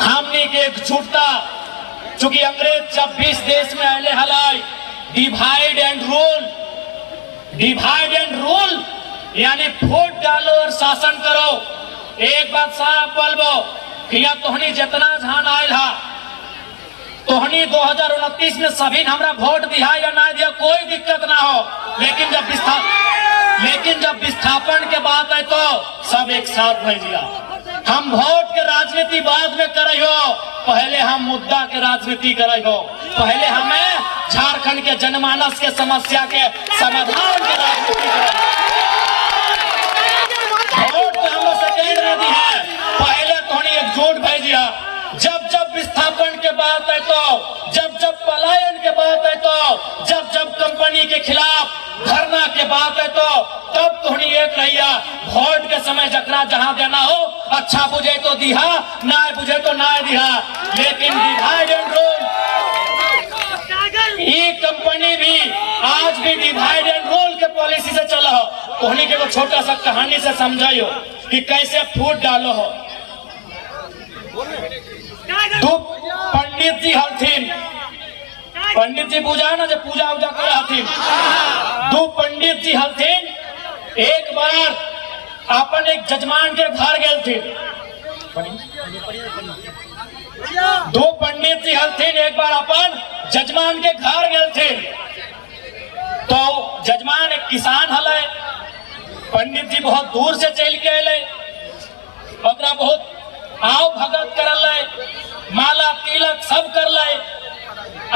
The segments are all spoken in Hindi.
हमने के एक छूटता चूंकि अंग्रेज जब भी इस देश में आए हलाई डिवाइड एंड रूल यानी वोट डालो और शासन करो। एक बात साफ बोलबो कि तोहनी जितना झान आयल हा तोहनी 2029 में सभी हमरा वोट दिया या ना दिया कोई दिक्कत ना हो, लेकिन जब विस्थापन के बात है तो सब एक साथ भेजिया। हम वोट के राजनीति बाद में करे हो, पहले हम मुद्दा के राजनीति करे हो। पहले हमें झारखंड के जनमानस के समस्या के समाधान के राजनीति करे। वोट तो हम सेकेंड रेडी है, पहले थोड़ी एकजुट भेजिया। जब विस्थापन के बात है तो जब पलायन के बात है तो जब कंपनी के खिलाफ धरना के बात है तो तब थोड़ी एक रहिया। वोट के समय जकरा जहां देना हो अच्छा बुझे तो दिहा, ना बुझे तो ना दिहा, लेकिन डिवाइड एंड रूल ये कंपनी भी आज भी डिवाइड एंड रूल के पॉलिसी से चला हो। उन्हीं के छोटा सा कहानी से समझाइयो कि कैसे फूट डालो हो। दो पंडित जी हलथिन, पंडित जी पूजा ना जब पूजा उजा कर हथिन, दो पंडित जी हलथिन एक बार अपन एक जजमान के घर गए थे। दो पंडित जी हलथिन एक बार अपन जजमान के घर गए थे। तो जजमान एक किसान हले, पंडित जी बहुत दूर से चल के अले, ओकरा बहुत आओ भगत करल, माला तिलक सब कर ले,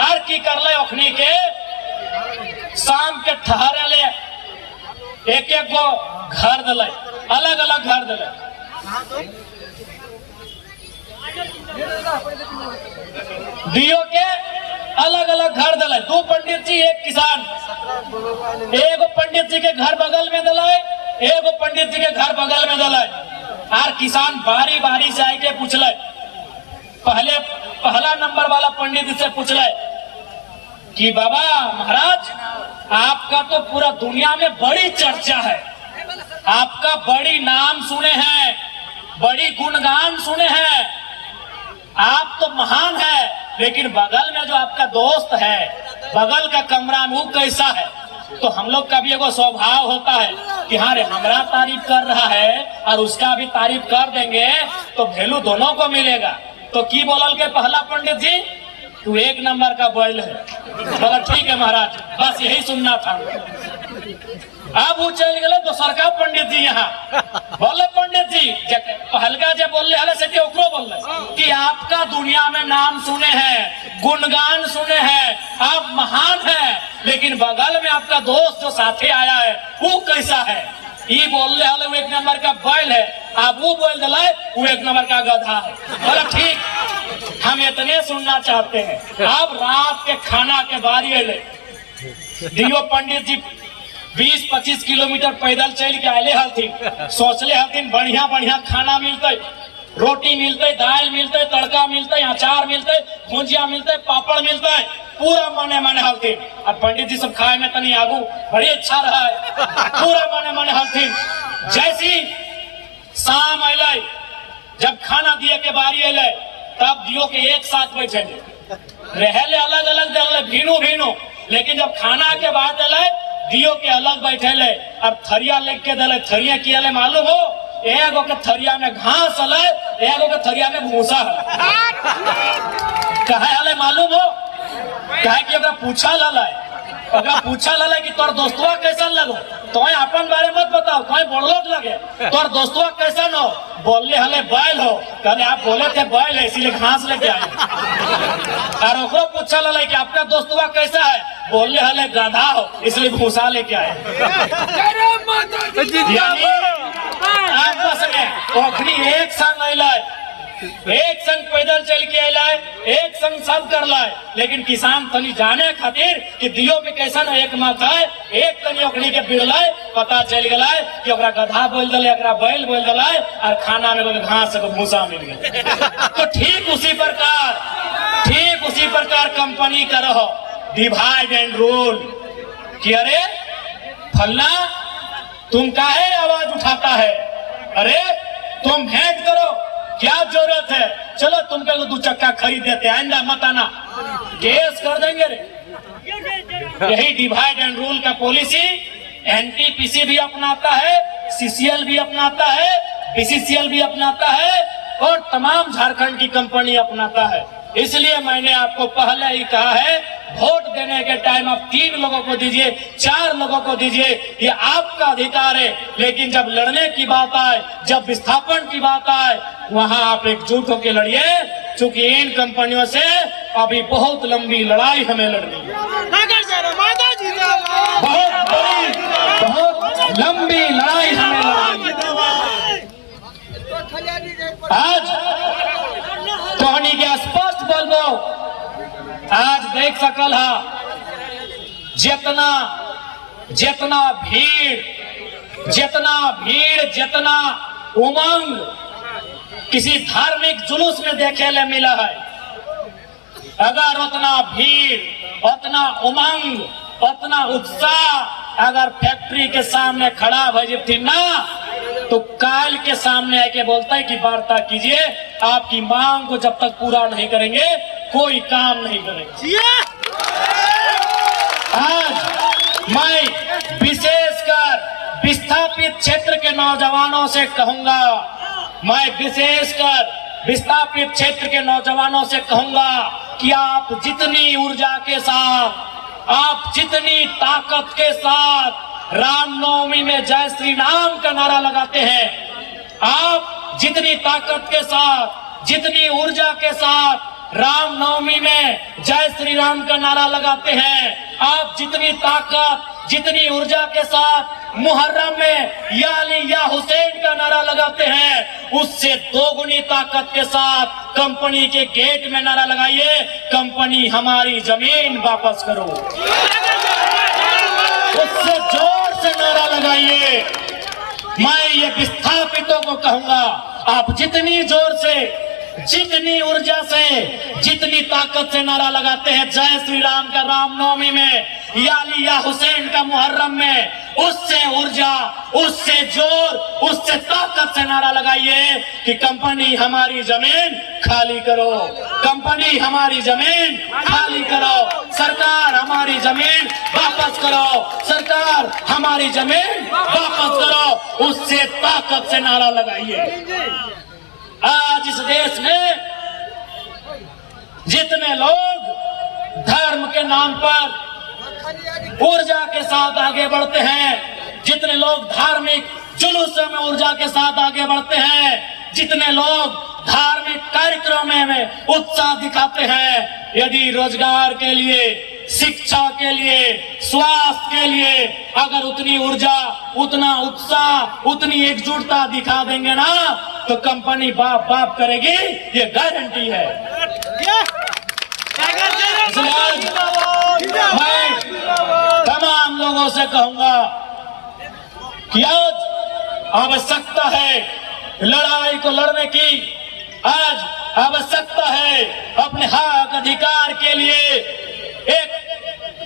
और की कर ले ओखनी के शाम के ठहरे ले एक गो घर दिले, अलग अलग घर दिले। दियो के अलग अलग घर दिले। दो पंडित जी एक किसान, एगो पंडित जी के घर बगल में दिले, एगो पंडित जी के घर बगल में दिले। और किसान बारी बारी से आके पूछले, पहला नंबर वाला पंडित जी से पूछले कि बाबा महाराज आपका तो पूरा दुनिया में बड़ी चर्चा है, आपका बड़ी नाम सुने हैं, बड़ी गुणगान सुने हैं, आप तो महान है, लेकिन बगल में जो आपका दोस्त है बगल का कमरा में वो कैसा है? तो हम लोग का भी एगो स्वभाव होता है कि हाँ रे हमारा तारीफ कर रहा है और उसका भी तारीफ कर देंगे तो वैल्यू दोनों को मिलेगा। तो की बोलल के पहला पंडित जी, तू एक नंबर का बैल है। बोला ठीक है महाराज, बस यही सुनना था। अब वो चल गए दोसर का पंडित जी यहाँ बोले, पंडित जी पहलका जब बोल रहे से ओकरो बोल रहे कि आपका दुनिया में नाम सुने हैं, गुणगान सुने हैं, आप महान हैं, लेकिन बगल में आपका दोस्त जो साथे आया है वो कैसा है? ये बोल रहे वो एक नंबर का बैल है, आप वो बोल दिलाए वो एक नंबर का गधा है। बोला ठीक, हम इतने सुनना चाहते हैं। अब रात के खाना के बारी अले, दियो पंडित जी 20-25 किलोमीटर पैदल चल के आए हथिन, सोचले हथिन बढ़िया बढ़िया खाना मिलते, रोटी मिलते, दाल मिलते, तड़का मिलते, अचार मिलते, भुजिया मिलते, पापड़ मिलते, पूरा माने हथिन। अब पंडित जी सब खाए में तनी आगू बड़ी अच्छा रहा है, पूरा माने हथिन। जैसी शाम अले, जब खाना दिए के बारी अले, तब दियो के एक साथ बैठे रहले, अलग अलग दिले, भीनू, लेकिन जब खाना के बाद अले दियो के अलग बैठे ले। अब थरिया लेके के दिले, थरिया किया ले मालूम हो? एगो के थरिया में घास हले, एगो के थरिया में भूसा हले। कहे हले मालूम हो? कहे कि अगर पूछा लले कि तोर दोस्तवा कैसा लगो, तो अपन बारे मत बताओ, कोई बोलोट लगे, तोर दोस्तवा कैसा हो? बोलले हले बैल हो, कहले आप बोले थे बैल है इसीलिए घास लेके आए। और ओकरो पूछा लले कि आपका दोस्तवा कैसा है? बोलले हले गधा हो इसलिए भूसा लेके आए। आपस में ओखनी एक संग अले, एक संग पैदल चल के अले, एक संग सब कर लाए, लेकिन किसान तनी जाने खातिर कि दियो में कैसा न एक मत है, एक तनी ओखनी के बिड़ले, पता चल गया कि ओकरा गधा बोल दिले, एकरा बैल बोल दिले, और खाना में घास को भूसा मिल गया। तो ठीक उसी प्रकार कंपनी का रहो डिवाइड एंड रूल कि अरे फलना तुम काहे आवाज उठाता है, अरे तुम भेंट करो, क्या जरूरत है? चलो तुमको 2 चक्का खरीद देते, आइंदा मत आना, केस कर देंगे रे। यही डिवाइड एंड रूल का पॉलिसी एनटीपीसी भी अपनाता है, सीसीएल भी अपनाता है, बीसीसीएल भी अपनाता है और तमाम झारखंड की कंपनी अपनाता है। इसलिए मैंने आपको पहले ही कहा है, वोट देने के टाइम आप 3 लोगों को दीजिए, 4 लोगों को दीजिए, ये आपका अधिकार है। लेकिन जब लड़ने की बात आए, जब विस्थापन की बात आए, वहां आप एकजुट होकर लड़िए, क्योंकि इन कंपनियों से अभी बहुत लंबी लड़ाई हमें लड़नी है, बहुत बड़ी, बहुत लंबी लड़ाई हमें लड़नी है। आज कहनी के स्पष्ट बोलबो, आज देख सकल है जितना भीड़ जितना उमंग किसी धार्मिक जुलूस में देखे ले मिला है। अगर उतना भीड़, उतना उमंग, उतना उत्साह अगर फैक्ट्री के सामने खड़ा भजती ना, तो काल के सामने आके बोलता है कि वार्ता कीजिए, आपकी मांग को जब तक पूरा नहीं करेंगे कोई काम नहीं करेंगे। आज मैं विशेषकर विस्थापित क्षेत्र के नौजवानों से कहूंगा, मैं विशेषकर विस्थापित क्षेत्र के नौजवानों से कहूंगा कि आप जितनी ऊर्जा के साथ, आप जितनी ताकत के साथ रामनवमी में जय श्री राम का नारा लगाते हैं, आप जितनी ताकत के साथ, जितनी ऊर्जा के साथ रामनवमी में जय श्री राम का नारा लगाते हैं, आप जितनी ताकत, जितनी ऊर्जा के साथ मुहर्रम में या अली या हुसैन का नारा लगाते हैं, उससे 2 गुनी ताकत के साथ कंपनी के गेट में नारा लगाइए, कंपनी हमारी जमीन वापस करो। उससे जोर से नारा लगाइए। मैं ये विस्थापितों को कहूंगा, आप जितनी जोर से, जितनी ऊर्जा से, जितनी ताकत से नारा लगाते हैं जय श्री राम का रामनवमी में या अली या हुसैन का मुहर्रम में, उससे ऊर्जा, उससे जोर, उससे ताकत से नारा लगाइए कि कंपनी हमारी जमीन खाली करो, कंपनी हमारी जमीन खाली करो, सरकार हमारी जमीन वापस करो, सरकार हमारी जमीन वापस करो, उससे ताकत से नारा लगाइए। आज इस देश में जितने लोग धर्म के नाम पर ऊर्जा के साथ आगे बढ़ते हैं, जितने लोग धार्मिक जुलूसों में ऊर्जा के साथ आगे बढ़ते हैं, जितने लोग धार्मिक कार्यक्रमों में उत्साह दिखाते हैं, यदि रोजगार के लिए, शिक्षा के लिए, स्वास्थ्य के लिए अगर उतनी ऊर्जा, उतना उत्साह, उतनी एकजुटता दिखा देंगे ना, तो कंपनी बाप बाप करेगी, ये गारंटी है। मैं तमाम लोगों से कहूंगा कि आज आवश्यकता है लड़ाई को लड़ने की, आज आवश्यकता है अपने हक अधिकार के लिए एक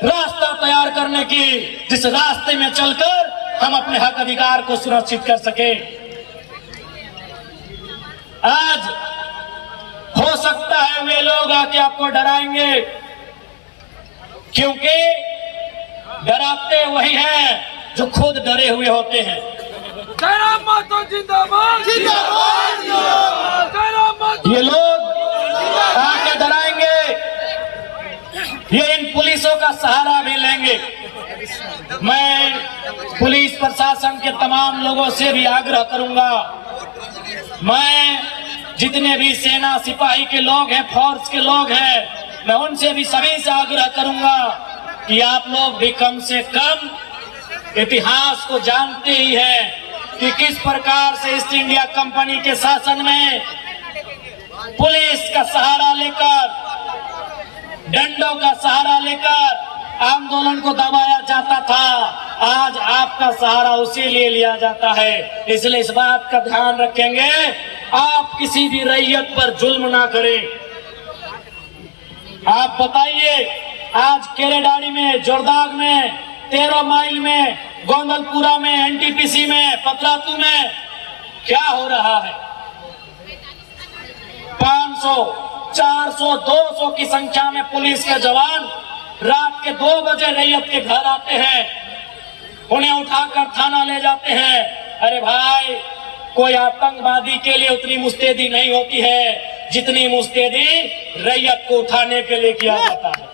रास्ता तैयार करने की, जिस रास्ते में चलकर हम अपने हक अधिकार को सुरक्षित कर सके। आज हो सकता है वे लोग आके आपको डराएंगे, क्योंकि डराते वही हैं जो खुद डरे हुए होते हैं। ये लोग आके डराएंगे, ये इन पुलिसों का सहारा भी लेंगे। मैं पुलिस प्रशासन के तमाम लोगों से भी आग्रह करूंगा, मैं जितने भी सेना सिपाही के लोग हैं, फोर्स के लोग हैं, मैं उनसे भी सभी से आग्रह करूंगा कि आप लोग भी कम से कम इतिहास को जानते ही हैं कि किस प्रकार से ईस्ट इंडिया कंपनी के शासन में पुलिस का सहारा लेकर, डंडों का सहारा लेकर आंदोलन को दबाया जाता था। आज आपका सहारा उसी लिए लिया जाता है। इसलिए इस बात का ध्यान रखेंगे, आप किसी भी रैयत पर जुल्म ना करें। आप बताइए, आज केरेडारी में, जोरदाग में, 13 माइल में, गोंदलपुरा में, एनटीपीसी में, पतरातू में क्या हो रहा है? 500, 400, 200 की संख्या में पुलिस के जवान रात के 2 बजे रैयत के घर आते हैं, उन्हें उठाकर थाना ले जाते हैं। अरे भाई, कोई आतंकवादी के लिए उतनी मुस्तैदी नहीं होती है जितनी मुस्तैदी रैयत को उठाने के लिए किया जाता है।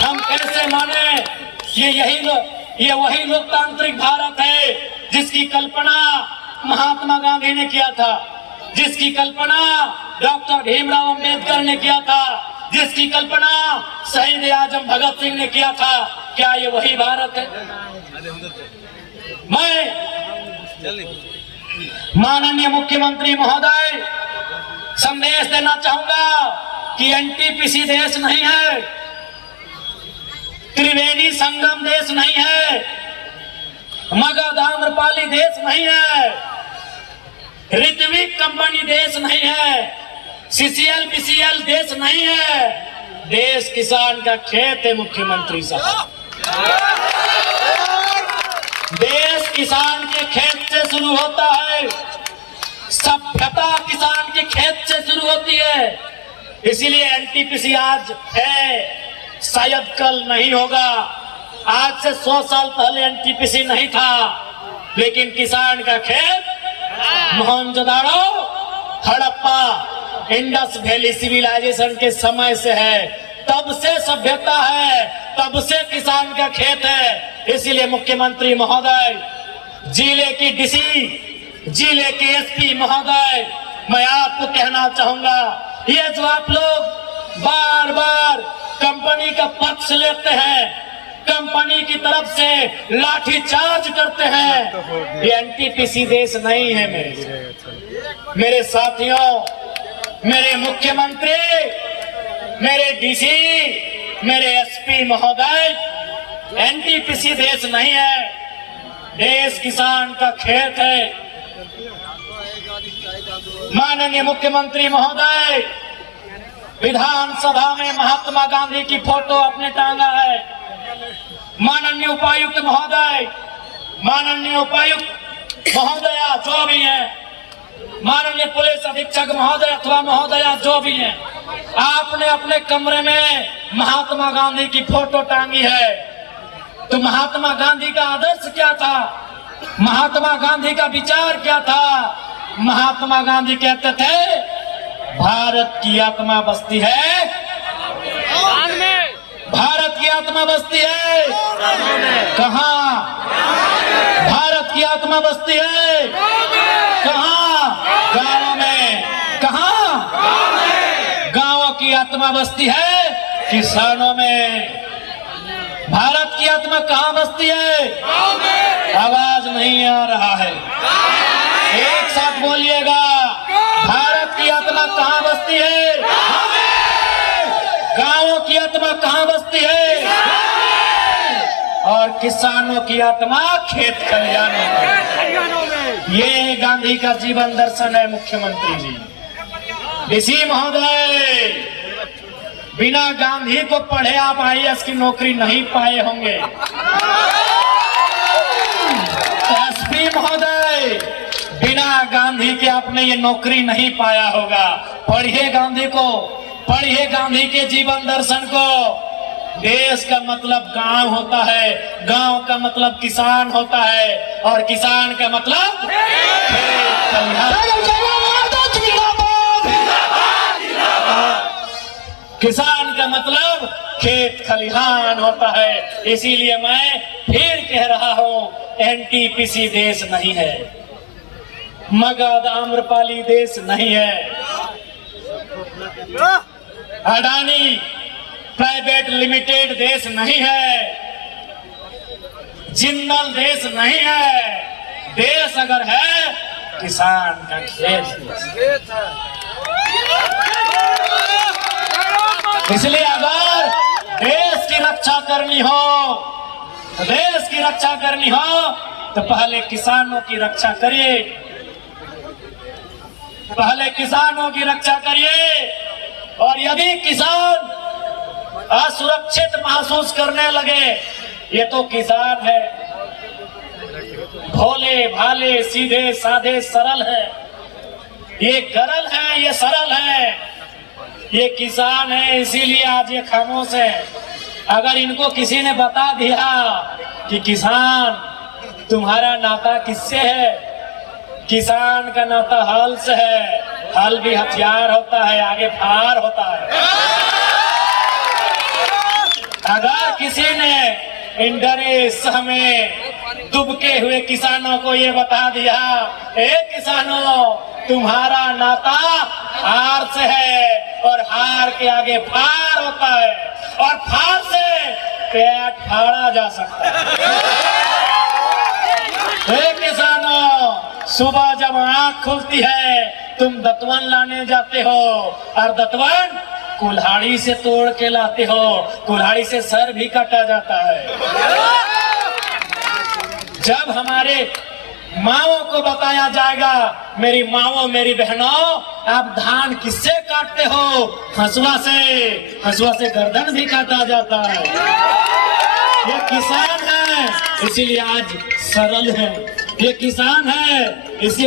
हम कैसे माने कि ये वही लोकतांत्रिक भारत है जिसकी कल्पना महात्मा गांधी ने किया था, जिसकी कल्पना डॉक्टर भीमराव अंबेडकर ने किया था, जिसकी कल्पना शहीद आजम भगत सिंह ने किया था। क्या ये वही भारत है? मैं माननीय मुख्यमंत्री महोदय संदेश देना चाहूंगा कि एनटीपीसी देश नहीं है, त्रिवेणी संगम देश नहीं है, मगध आम्रपाली देश नहीं है, ऋत्विक कंपनी देश नहीं है, सीसीएल बीसीएल देश नहीं है। देश किसान का खेत है मुख्यमंत्री साहब। देश किसान के खेत से शुरू होता है, सभ्यता किसान के खेत से शुरू होती है। इसीलिए एनटीपीसी आज है, शायद कल नहीं होगा। आज से 100 साल पहले एनटीपीसी नहीं था, लेकिन किसान का खेत Mohenjodaro, Harappa, Indus valley civilization के समय से है। तब से सभ्यता है, तब से किसान का खेत है। इसीलिए मुख्यमंत्री महोदय, जिले की डीसी, जिले के एसपी महोदय, मैं आपको कहना चाहूंगा, ये जो आप लोग बार बार कंपनी का पक्ष लेते हैं, कंपनी की तरफ से लाठीचार्ज करते हैं, ये एनटीपीसी देश नहीं है। मेरे साथियों, मेरे मुख्यमंत्री, मेरे डीसी, मेरे एसपी महोदय, एनटीपीसी देश नहीं है, देश किसान का खेत है। माननीय मुख्यमंत्री महोदय विधानसभा में महात्मा गांधी की फोटो आपने टांगा है। माननीय उपायुक्त महोदय, माननीय उपायुक्त महोदया जो भी हैं, माननीय पुलिस अधीक्षक महोदय अथवा महोदया जो भी हैं, आपने अपने कमरे में महात्मा गांधी की फोटो टांगी है। तो महात्मा गांधी का आदर्श क्या था? महात्मा गांधी का विचार क्या था? महात्मा गांधी कहते थे, भारत की आत्मा बसती है, भारत की आत्मा बसती है कहाँ? भारत की आत्मा बसती है कहाँ? गांवों में। कहाँ? गांवों की आत्मा बसती है किसानों में। भारत की आत्मा कहाँ बसती है? आवाज नहीं आ रहा है, एक साथ बोलिएगा। भारत की आत्मा कहाँ बसती है? गांवों की आत्मा कहाँ बसती है? और किसानों की आत्मा खेत खलिहानों में। ये गांधी का जीवन दर्शन है मुख्यमंत्री जी। इसी महोदय, बिना गांधी को पढ़े आप आईएएस की नौकरी नहीं पाए होंगे। एसपी महोदय, बिना गांधी के आपने ये नौकरी नहीं पाया होगा। पढ़िए गांधी को, पढ़िए गांधी के जीवन दर्शन को। देश का मतलब गांव होता है, गांव का मतलब किसान होता है, और किसान का मतलब किसान का मतलब खेत खलिहान होता है। इसीलिए मैं फिर कह रहा हूं, एनटीपीसी देश नहीं है, मगध आम्रपाली देश नहीं है, अडानी प्राइवेट लिमिटेड देश नहीं है, जिंदल देश नहीं है। देश अगर है, किसान का खेत है। इसलिए अगर देश की रक्षा करनी हो, देश की रक्षा करनी हो, तो पहले किसानों की रक्षा करिए, पहले किसानों की रक्षा करिए। और यदि किसान असुरक्षित महसूस करने लगे, ये तो किसान है, भोले भाले सीधे साधे सरल है, ये गरल है, ये सरल है, ये किसान है, इसीलिए आज ये खामोश है। अगर इनको किसी ने बता दिया कि किसान तुम्हारा नाता किससे है, किसान का नाता हल से है, हल भी हथियार होता है, आगे फार होता है। अगर किसी ने इन डरे सहमे दुबके हुए किसानों को ये बता दिया, ए किसानों तुम्हारा नाता हार से है और हार के आगे फार होता है और फार से पेट फाड़ा जा सकता है। किसानों सुबह जब आंख खुलती है तुम दतवन लाने जाते हो और दतवन कुल्हाड़ी से तोड़ के लाते हो, कुल्हाड़ी से सर भी काटा जाता है। जब हमारे माओ को बताया जाएगा मेरी माओ मेरी बहनों आप धान किससे काटते हो, हंसुआ से, हंसुआ से गर्दन भी काटा जाता है। ये किसान है इसीलिए आज सरल है, ये किसान है इसी